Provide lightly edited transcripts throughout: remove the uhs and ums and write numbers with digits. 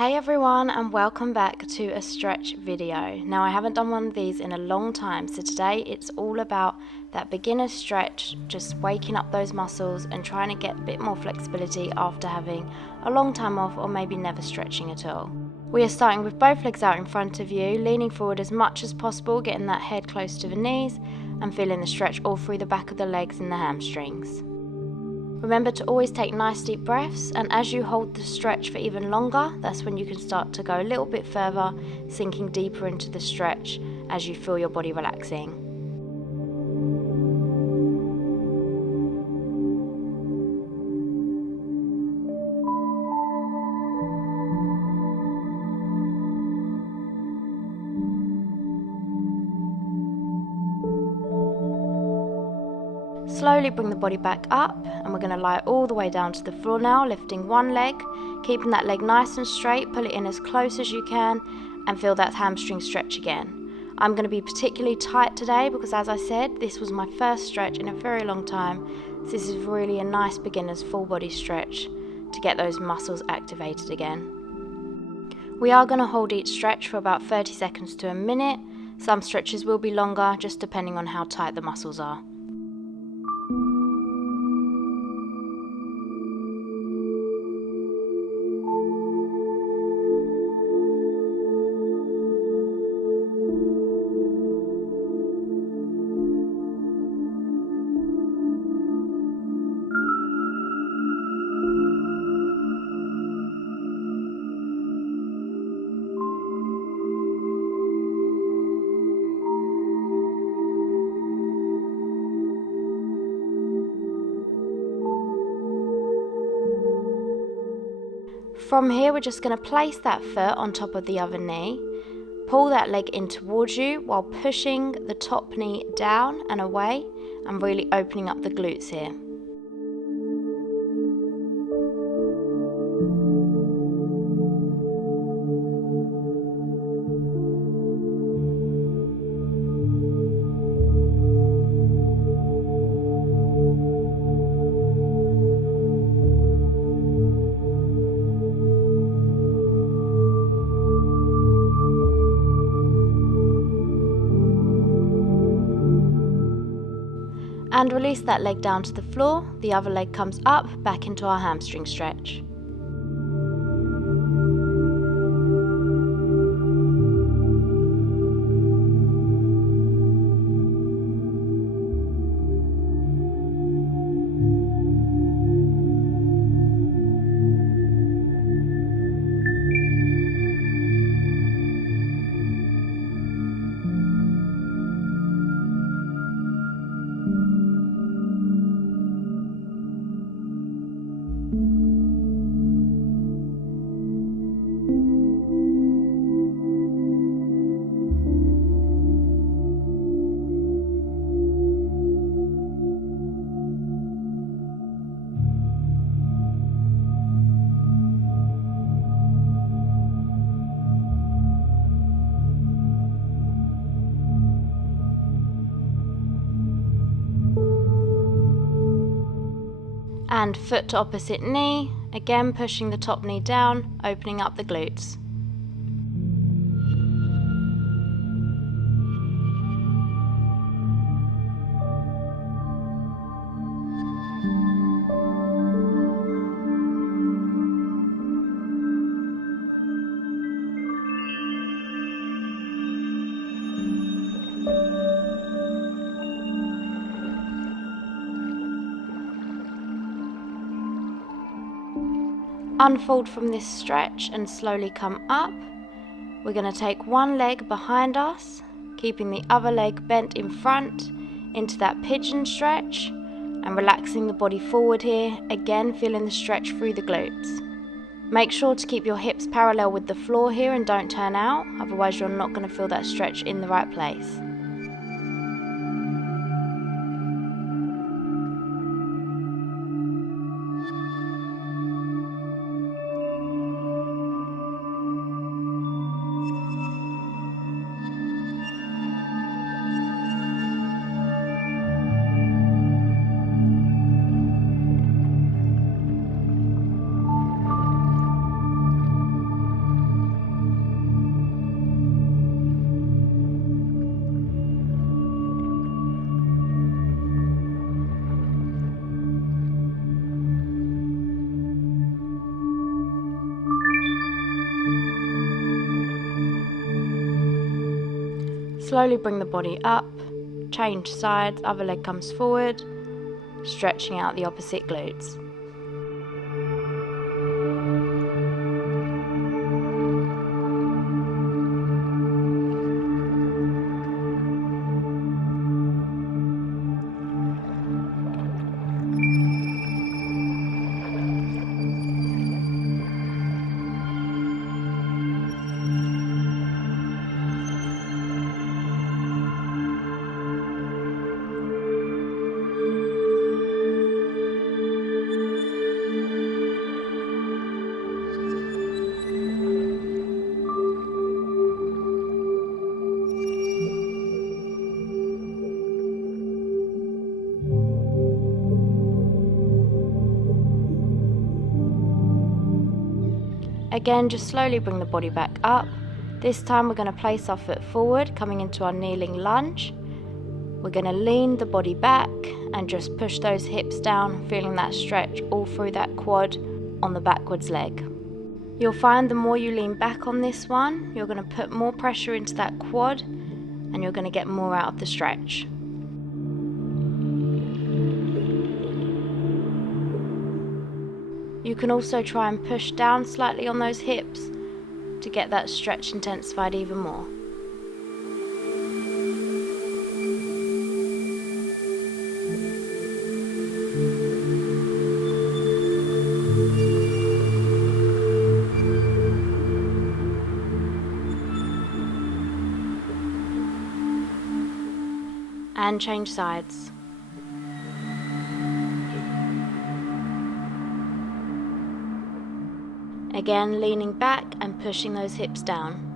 Hey everyone, and welcome back to a stretch video. Now I haven't done one of these in a long time, so today it's all about that beginner stretch, just waking up those muscles and trying to get a bit more flexibility after having a long time off or maybe never stretching at all. We are starting with both legs out in front of you, leaning forward as much as possible, getting that head close to the knees and feeling the stretch all through the back of the legs and the hamstrings. Remember to always take nice deep breaths, and as you hold the stretch for even longer, that's when you can start to go a little bit further, sinking deeper into the stretch as you feel your body relaxing. Slowly bring the body back up, and we're going to lie all the way down to the floor now, lifting one leg, keeping that leg nice and straight, pull it in as close as you can and feel that hamstring stretch again. I'm going to be particularly tight today because, as I said, this was my first stretch in a very long time, so this is really a nice beginner's full body stretch to get those muscles activated again. We are going to hold each stretch for about 30 seconds to a minute. Some stretches will be longer, just depending on how tight the muscles are. From here, we're just going to place that foot on top of the other knee, pull that leg in towards you while pushing the top knee down and away and really opening up the glutes here. And release that leg down to the floor. The other leg comes up, back into our hamstring stretch. And foot to opposite knee, again pushing the top knee down, opening up the glutes. Unfold from this stretch and slowly come up. We're going to take one leg behind us, keeping the other leg bent in front into that pigeon stretch and relaxing the body forward here, again feeling the stretch through the glutes. Make sure to keep your hips parallel with the floor here and don't turn out, otherwise you're not going to feel that stretch in the right place. Slowly bring the body up, change sides, other leg comes forward, stretching out the opposite glutes. Again, just slowly bring the body back up. This time we're going to place our foot forward, coming into our kneeling lunge. We're going to lean the body back and just push those hips down, feeling that stretch all through that quad on the backwards leg. You'll find the more you lean back on this one, you're going to put more pressure into that quad and you're going to get more out of the stretch. You can also try and push down slightly on those hips to get that stretch intensified even more. And change sides. Again, leaning back and pushing those hips down.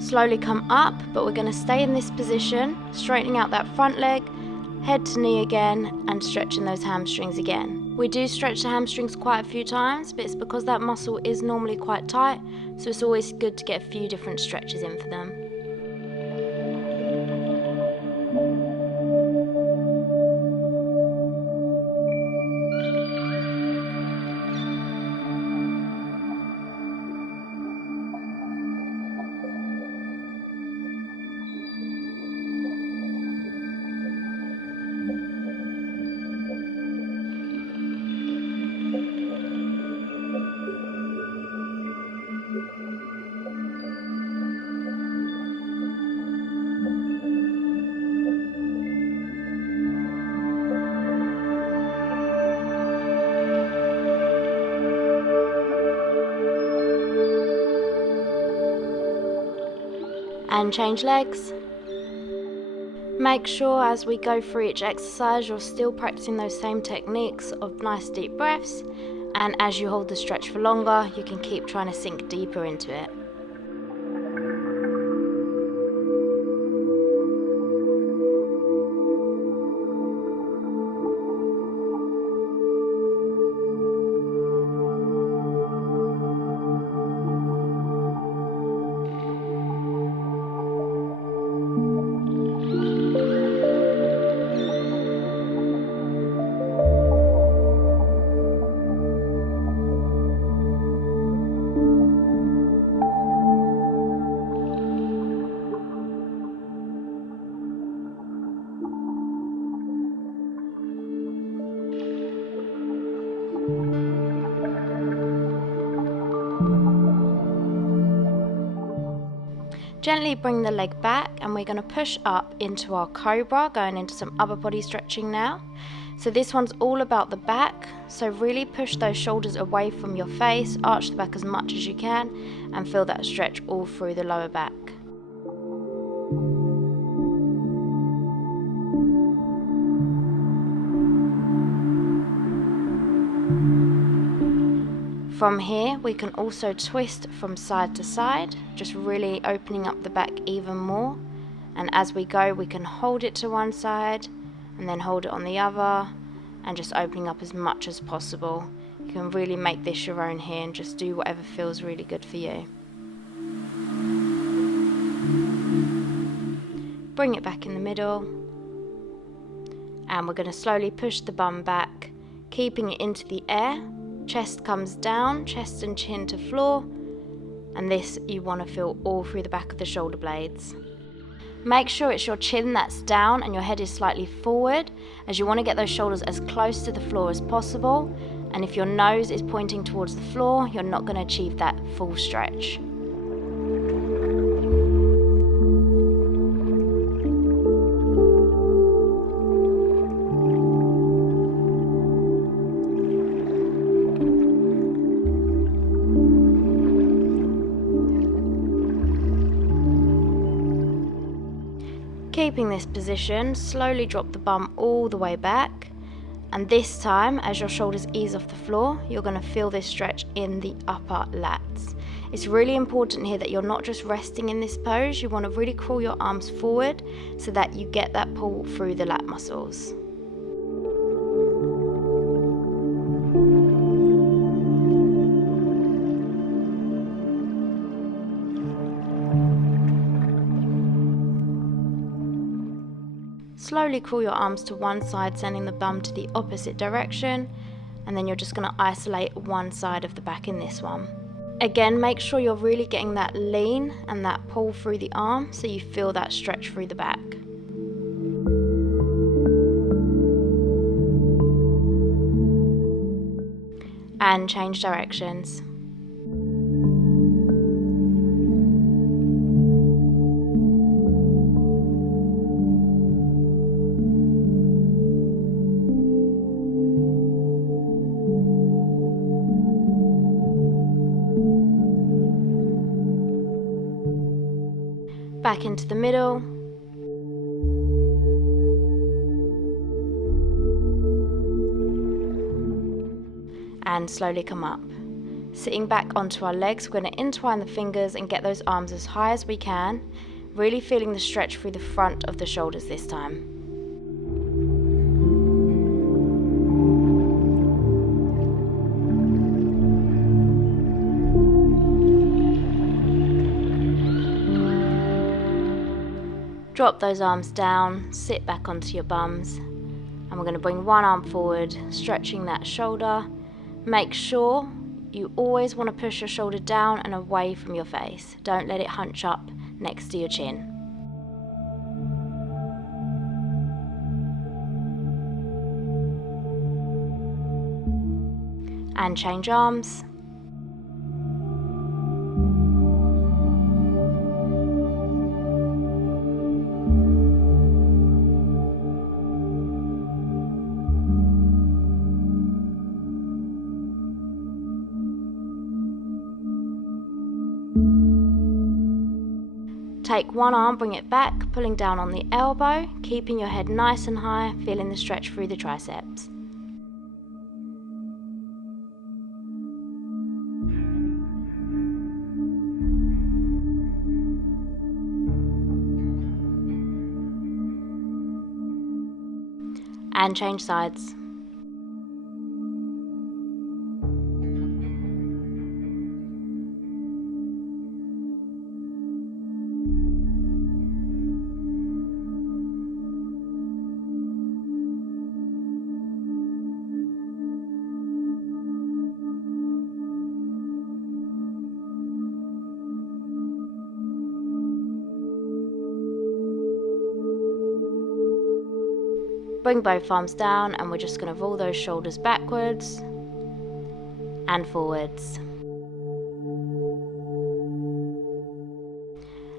Slowly come up, but we're going to stay in this position, straightening out that front leg, head to knee again, and stretching those hamstrings again. We do stretch the hamstrings quite a few times, but it's because that muscle is normally quite tight, so it's always good to get a few different stretches in for them. And change legs. Make sure as we go through each exercise you're still practicing those same techniques of nice deep breaths, and as you hold the stretch for longer you can keep trying to sink deeper into it. Gently bring the leg back and we're going to push up into our cobra, going into some upper body stretching now. So this one's all about the back, so really push those shoulders away from your face, arch the back as much as you can and feel that stretch all through the lower back. From here, we can also twist from side to side, just really opening up the back even more. And as we go, we can hold it to one side and then hold it on the other, and just opening up as much as possible. You can really make this your own here and just do whatever feels really good for you. Bring it back in the middle, and we're going to slowly push the bum back, keeping it into the air. Chest comes down, chest and chin to floor, and this you want to feel all through the back of the shoulder blades. Make sure it's your chin that's down and your head is slightly forward, as you want to get those shoulders as close to the floor as possible, and if your nose is pointing towards the floor, you're not going to achieve that full stretch. Keeping this position, slowly drop the bum all the way back, and this time as your shoulders ease off the floor, you're going to feel this stretch in the upper lats. It's really important here that you're not just resting in this pose. You want to really crawl your arms forward so that you get that pull through the lat muscles. Slowly crawl your arms to one side, sending the bum to the opposite direction, and then you're just going to isolate one side of the back in this one. Again, make sure you're really getting that lean and that pull through the arm so you feel that stretch through the back. And change directions. Back into the middle, and slowly come up. Sitting back onto our legs, we're going to entwine the fingers and get those arms as high as we can, really feeling the stretch through the front of the shoulders this time. Drop those arms down, sit back onto your bums, and we're going to bring one arm forward, stretching that shoulder. Make sure you always want to push your shoulder down and away from your face. Don't let it hunch up next to your chin. And change arms. Take one arm, bring it back, pulling down on the elbow, keeping your head nice and high, feeling the stretch through the triceps. And change sides. Bring both arms down, and we're just going to roll those shoulders backwards and forwards.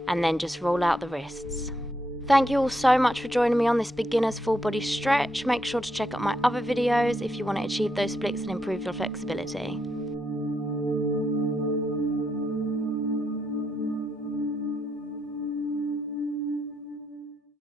And then just roll out the wrists. Thank you all so much for joining me on this beginner's full body stretch. Make sure to check out my other videos if you want to achieve those splits and improve your flexibility.